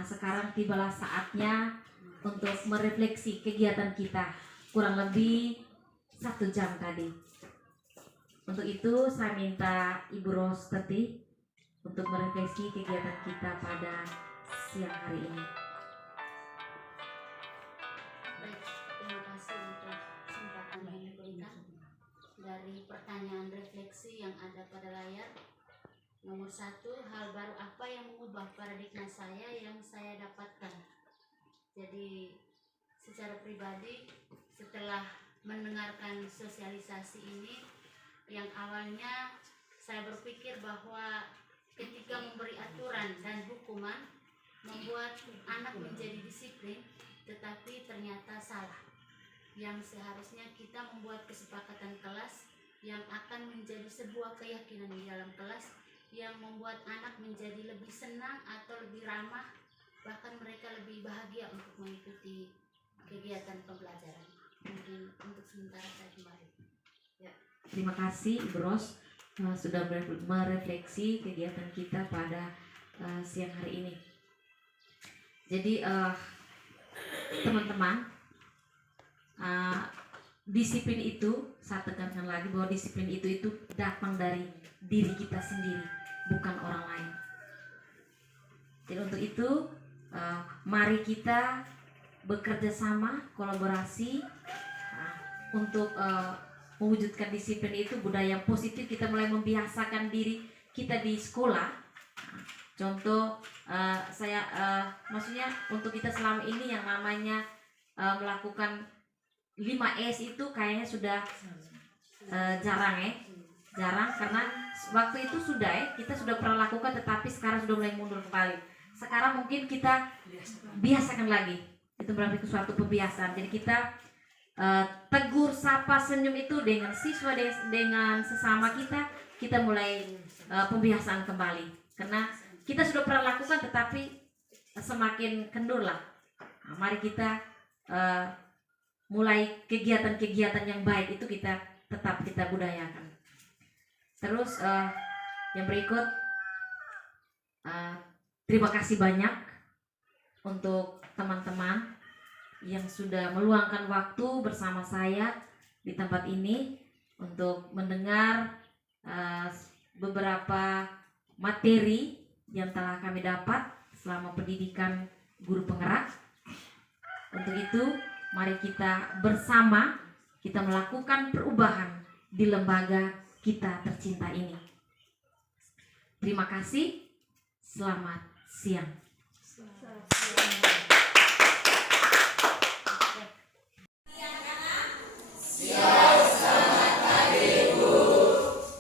sekarang tibalah saatnya untuk merefleksi kegiatan kita kurang lebih 1 jam tadi. Untuk itu saya minta Ibu Rostati untuk merefleksi kegiatan kita pada siang hari ini. Baik, terima kasih untuk kesempatan yang diberikan. Dari pertanyaan refleksi yang ada pada layar, nomor 1, hal baru apa yang mengubah paradigma saya yang saya dapatkan? Jadi secara pribadi setelah mendengarkan sosialisasi ini, yang awalnya saya berpikir bahwa ketika memberi aturan dan hukuman membuat anak menjadi disiplin, tetapi ternyata salah. Yang seharusnya kita membuat kesepakatan kelas yang akan menjadi sebuah keyakinan di dalam kelas yang membuat anak menjadi lebih senang atau lebih ramah, bahkan mereka lebih bahagia untuk mengikuti kegiatan pembelajaran. Mungkin untuk sementara saya kembali. Ya. Terima kasih Ibu Ros sudah merefleksi kegiatan kita pada siang hari ini. Jadi teman-teman, disiplin itu, saya tekankan lagi bahwa disiplin itu datang dari diri kita sendiri, bukan orang lain. Jadi untuk itu mari kita bekerja sama, kolaborasi untuk mewujudkan disiplin itu, budaya yang positif. Kita mulai membiasakan diri kita di sekolah. Contoh maksudnya untuk kita selama ini yang namanya melakukan 5S itu kayaknya sudah jarang karena waktu itu kita sudah pernah lakukan, tetapi sekarang sudah mulai mundur kembali. Sekarang mungkin kita biasakan lagi, itu berarti suatu pembiasaan. Jadi kita tegur, sapa, senyum itu dengan siswa, dengan sesama kita mulai pembiasaan kembali, karena kita sudah pernah lakukan tetapi semakin kendur lah. Nah, mari kita mulai kegiatan-kegiatan yang baik itu kita budayakan. Terus yang berikut, terima kasih banyak untuk teman-teman yang sudah meluangkan waktu bersama saya di tempat ini untuk mendengar beberapa materi yang telah kami dapat selama pendidikan guru penggerak. Untuk itu, mari kita bersama kita melakukan perubahan di lembaga kita tercinta ini. Terima kasih. Selamat siang.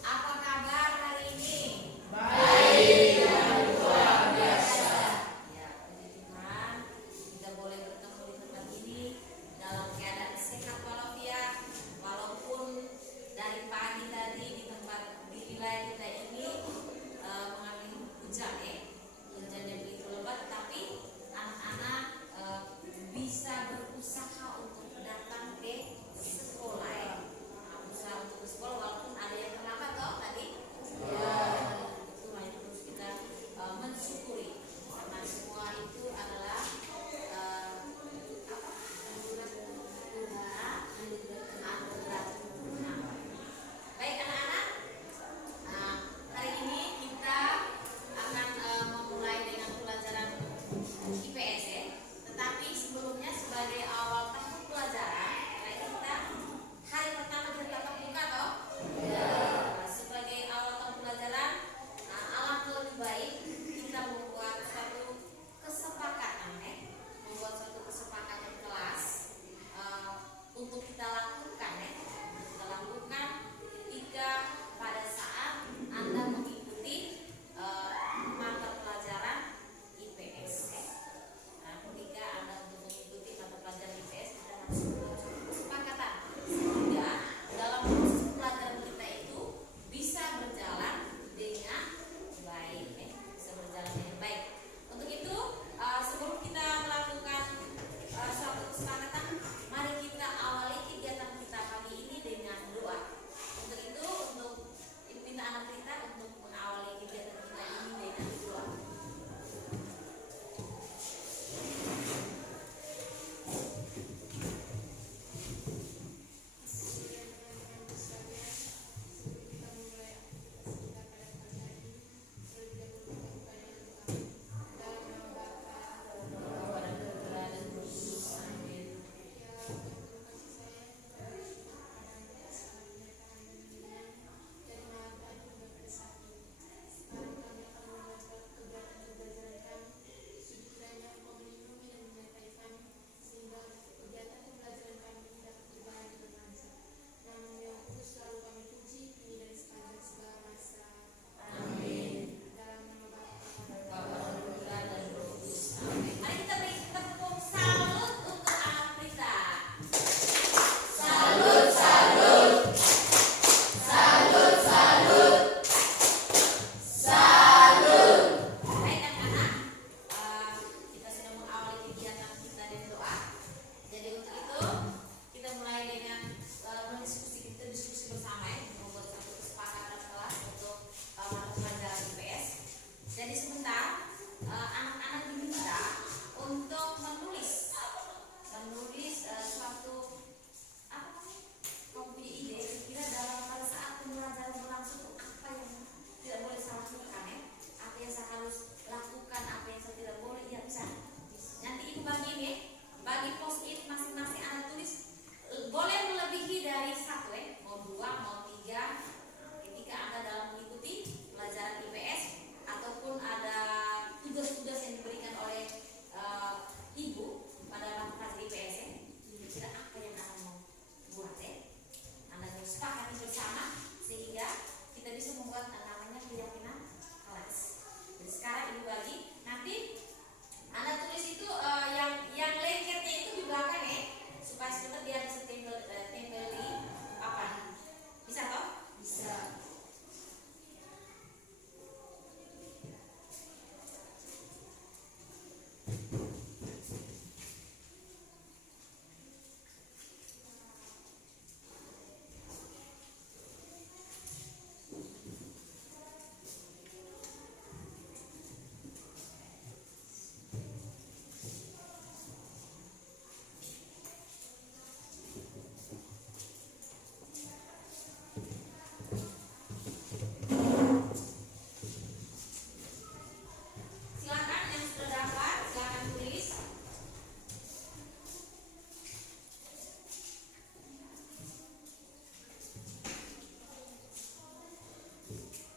Apa kabar hari ini? Baik dan luar biasa. Ya, puji Tuhan, kita boleh bertemu di tempat ini dalam keadaan sehat walafiat. Walaupun dari pagi tadi di tempat di wilayah kita ini mengalami hujan, hujannya begitu lebat, tapi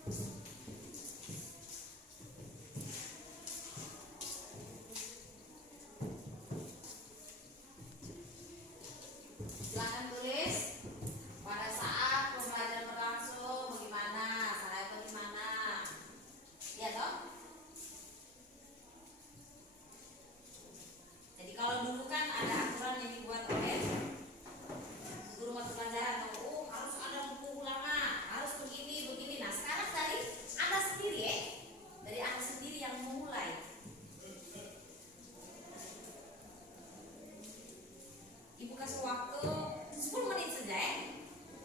Silakan tulis pada saat pembelajaran berlangsung bagaimana, saya bagaimana, ya toh? Jadi kalau dulu kan ada aturan yang dibuat oleh guru mata pelajaran, oh harus ada buku ulama, harus begini begini. Nah sekarang dari anda sendiri dari anda sendiri yang memulai. Ibu kasih waktu 10 menit saja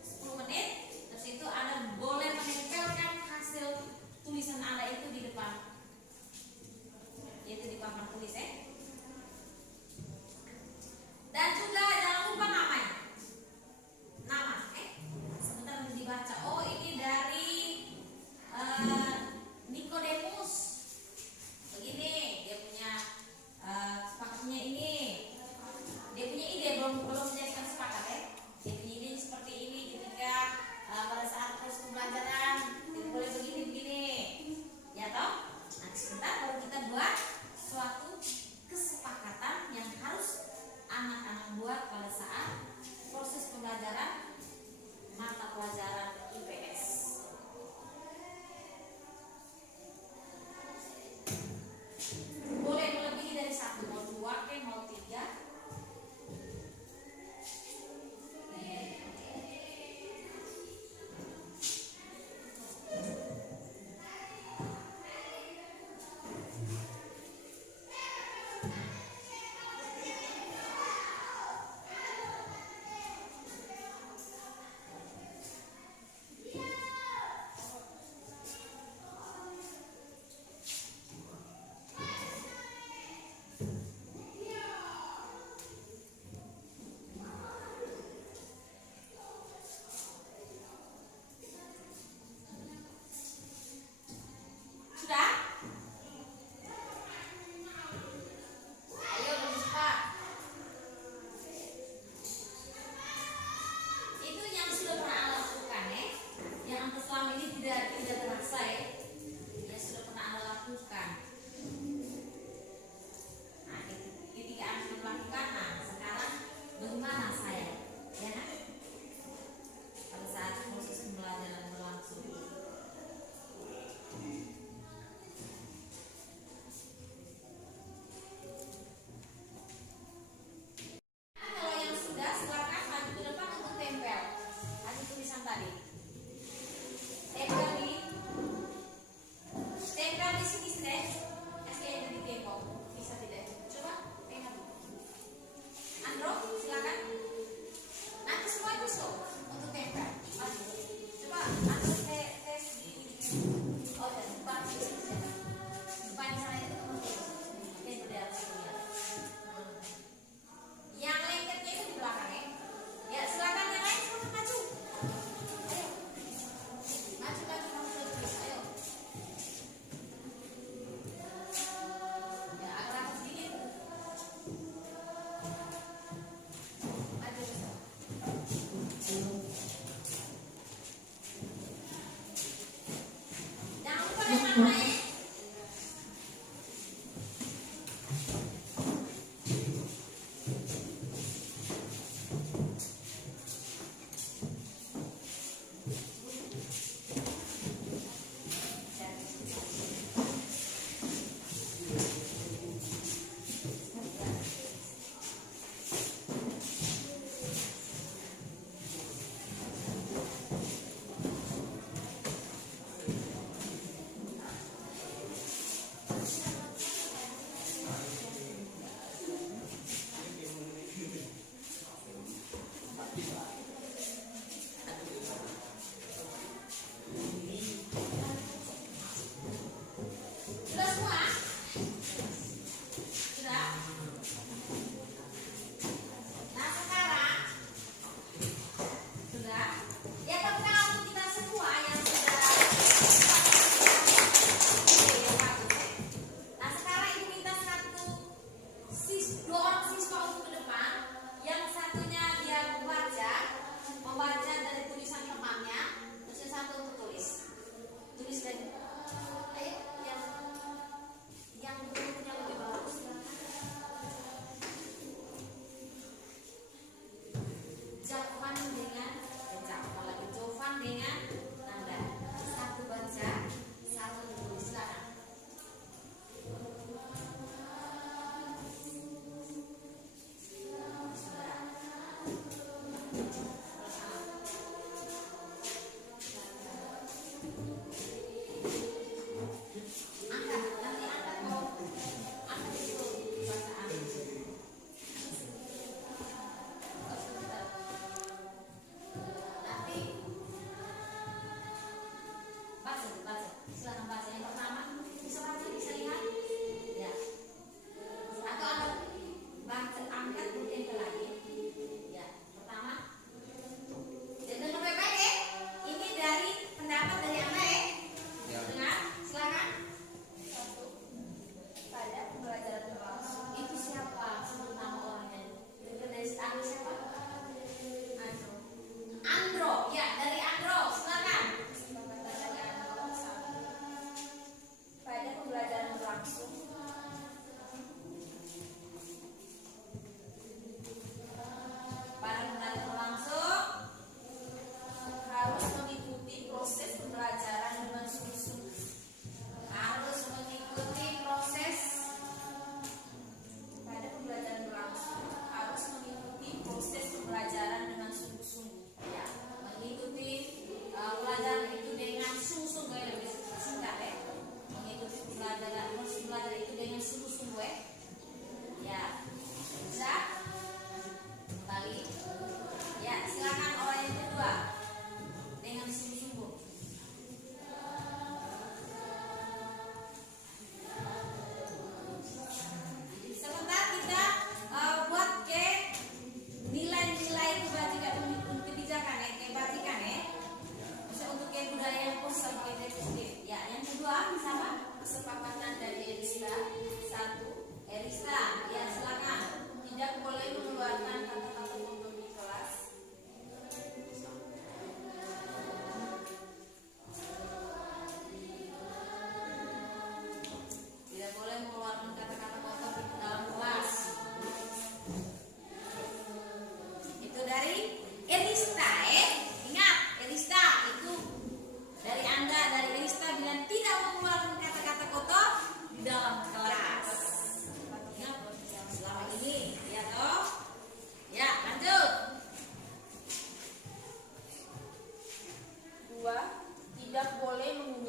10 menit. Terus itu Anda boleh menempelkan hasil tulisan Anda itu di depan, yaitu di papan tulis Dan juga jangan lupa namanya. Nama sebentar nanti dibaca. Oh ini dari Nikodemus. Begini dia punya sepakatnya ini. Dia punya ide belum menjadikan sepakat Dia punya ide seperti ini ketika pada saat proses pembelajaran tidak boleh begini ya toh. Nah sebentar baru kita buat suatu kesepakatan yang harus anak-anak buat pada saat proses pembelajaran mata pelajaran IPS. Boleh melebihi dari 1, mau 2 mau 3.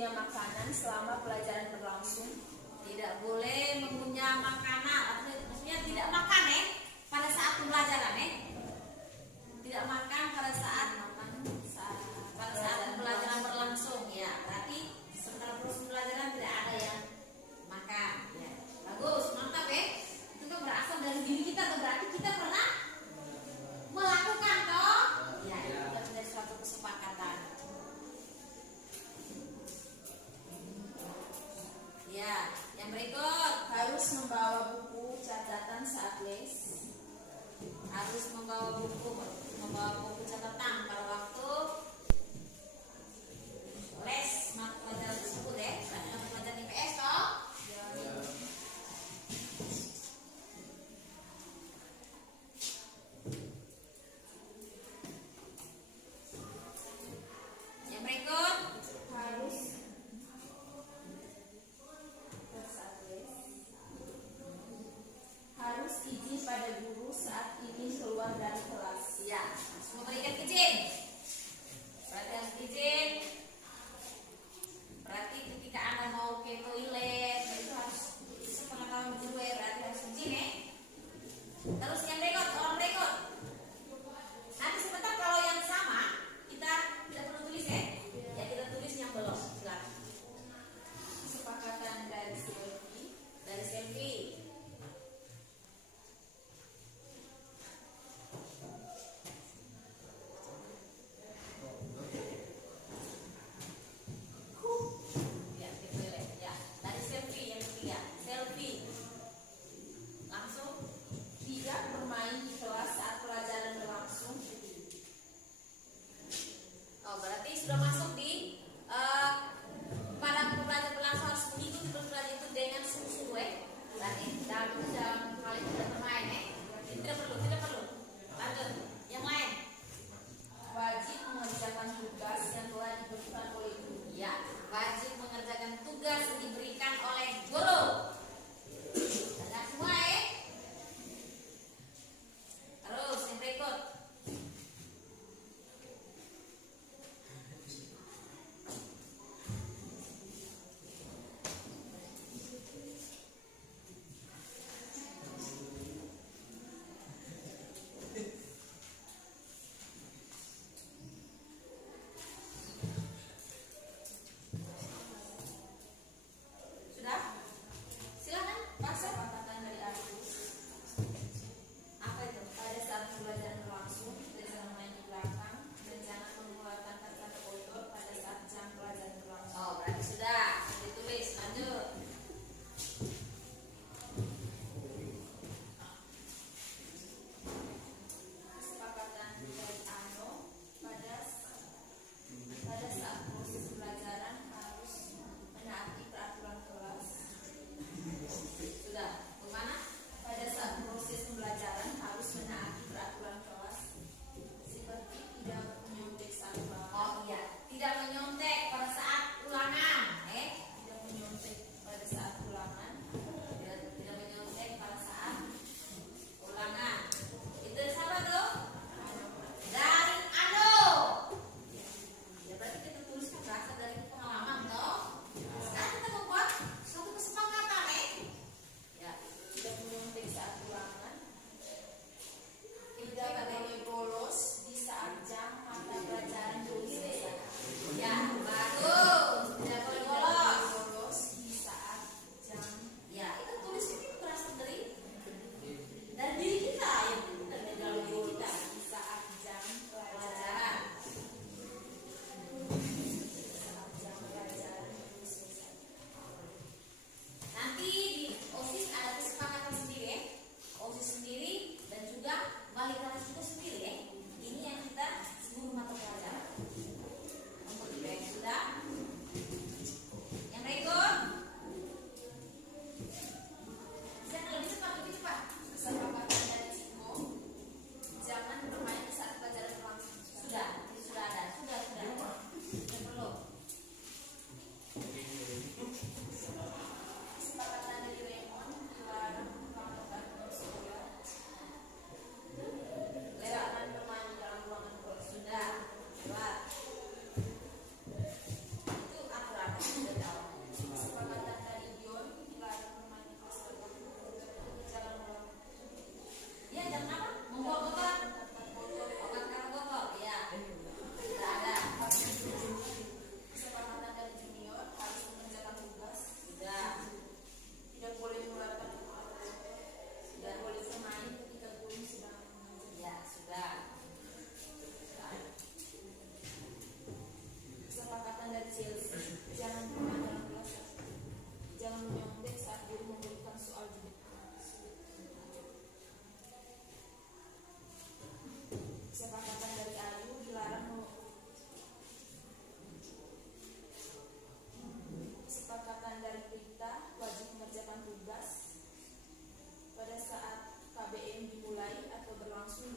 mengunyah makanan selama pelajaran berlangsung. Tidak boleh mengunyah makanan, maksudnya tidak makan pada saat pembelajaran tidak makan pada saat pembelajaran berlangsung ya. Berarti setelah proses pembelajaran tidak ada yang makan ya. Bagus, mantap itu kan berasal dari diri kita, atau berarti kita pernah melakukan toh ya, itu sudah menjadi suatu kesepakatan ya. Yang berikut, harus membawa buku catatan saat les. Harus membawa buku catatan pada waktu les mata pelajaran tersebut mata pelajaran IPS toh. Yang berikut, harus izin pada guru saat ingin keluar dari kelas ya. Semua berikan izin. Berarti harus izin. Berarti ketika Anda mau ke toilet itu harus sepengetahuan guru berarti harus izin Terus yang berikut, orang berikut. Nanti sebentar kalau yang sama kita tidak perlu tulis ya kita tulis yang belum. Silakan. Kesepakatan dari Selfie. Sudah masuk di pada pembelajaran berlangsung harus mengikuti pembelajaran itu dengan sungguh-sungguh berarti dalam hal itu tidak bermain tidak perlu lanjut. Yang lain, wajib mengerjakan tugas yang telah diberikan oleh guru ya, wajib mengerjakan tugas yang diberikan oleh guru. Ada semua terus yang berikut, tidak menyontek pada saat ulangan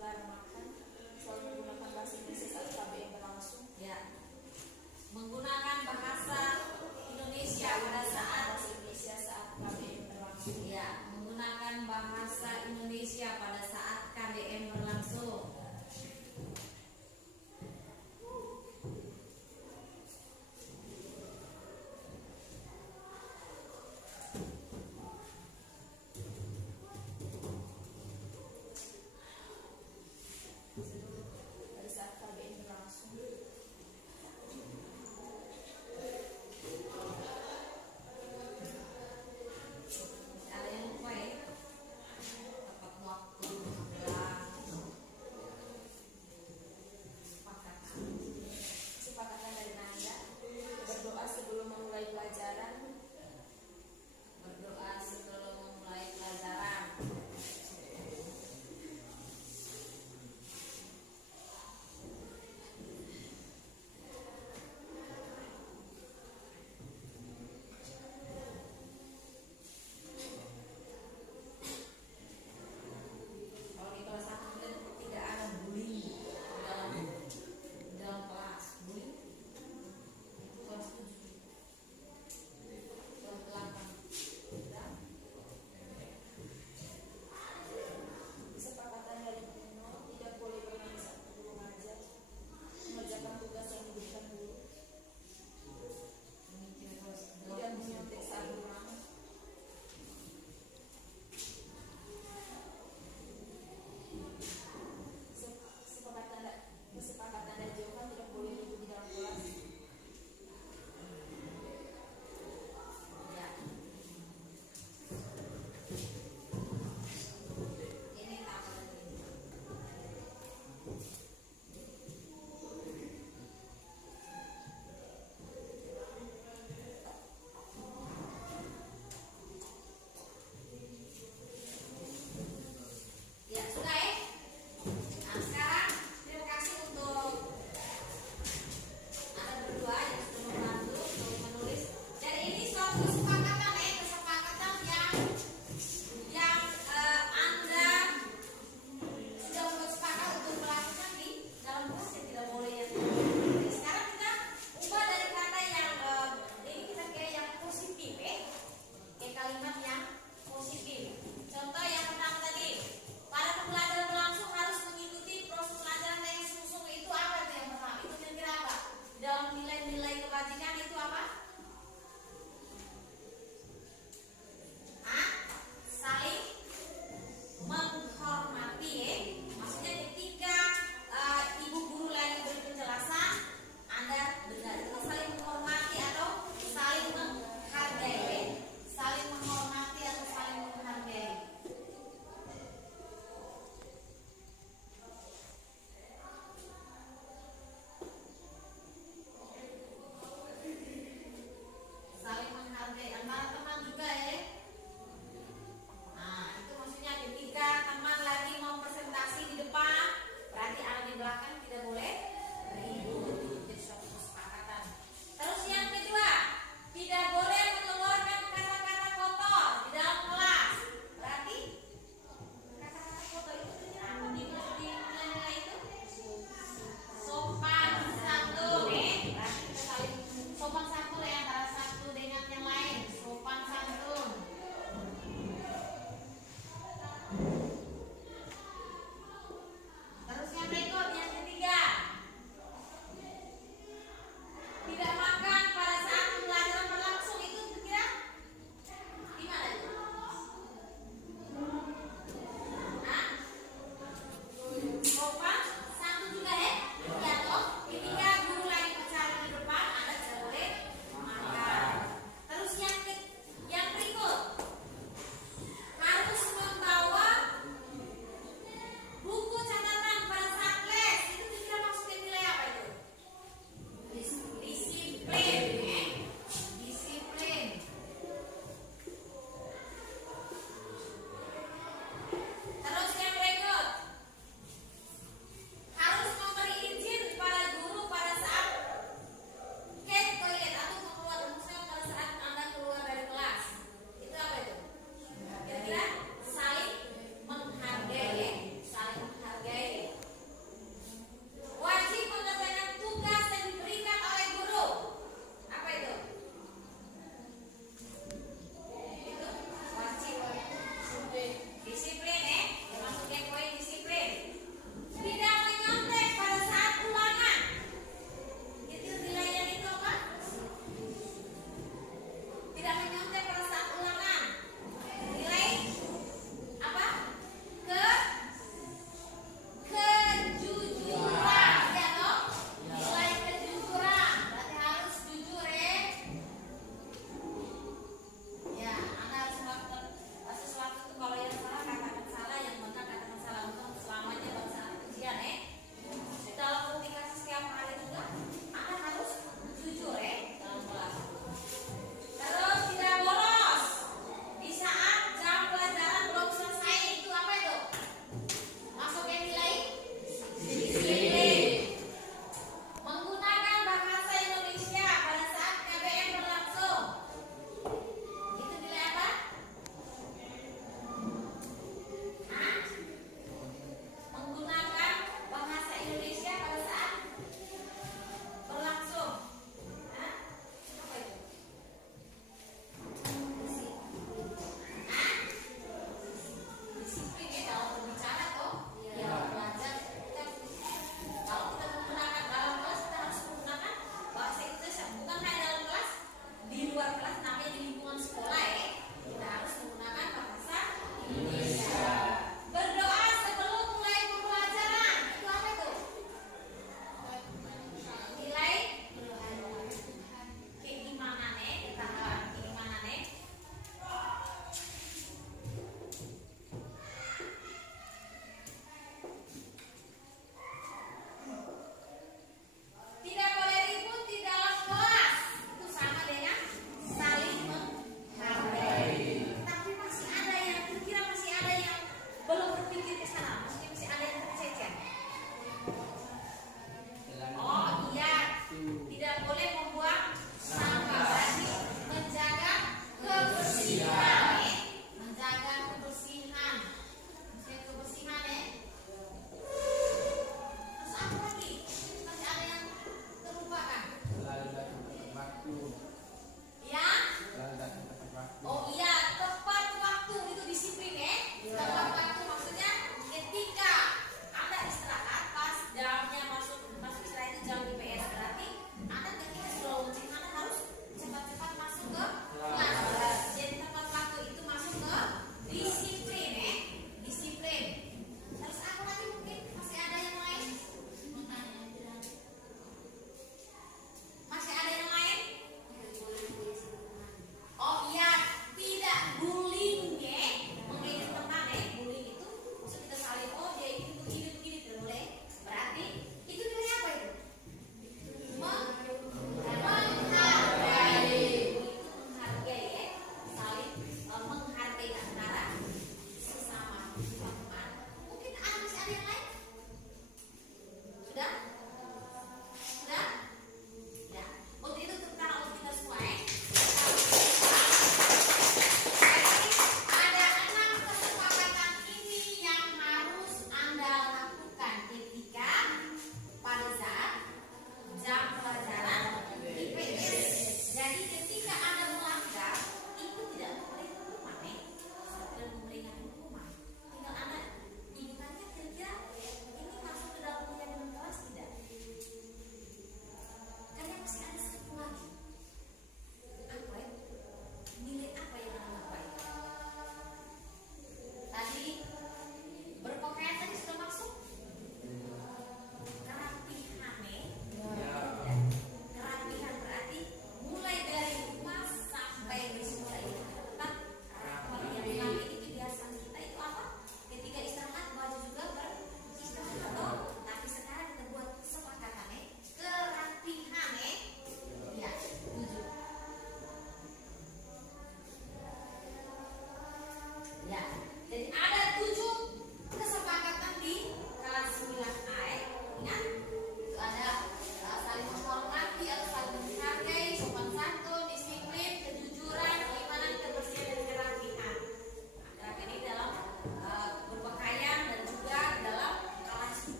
gelar makan selalu menggunakan bahasa Indonesia saat KBM berlangsung. Ya. Menggunakan bahasa Indonesia pada saat KBM berlangsung. Ya, menggunakan bahasa Indonesia pada saat KBM berlangsung. Pada saat KBM berlangsung.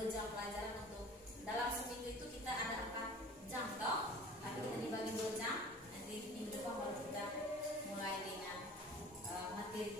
2 jam pelajaran untuk dalam seminggu itu kita ada 4 jam toh, tapi kita dibagi 2 jam. Nanti minggu depan baru kita mulai dengan materi